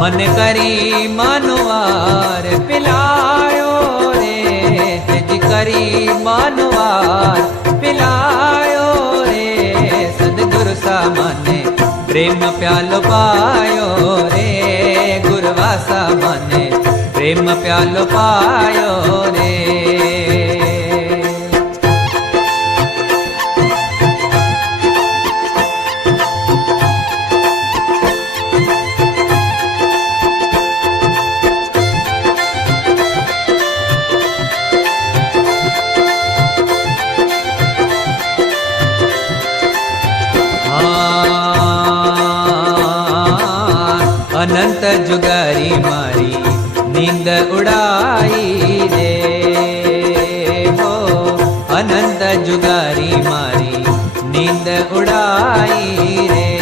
मन करी मनवार पिलायो रे, तेज करी मनवार पिलायो रे। सदगुरु सामने प्रेम प्यालो पायो रे, गुरवासा मने प्रेम प्यालो पायो रे। अनंत जुगारी मारी नींद उड़ाई रे हो, अनंत जुगारी मारी नींद उड़ाई रे।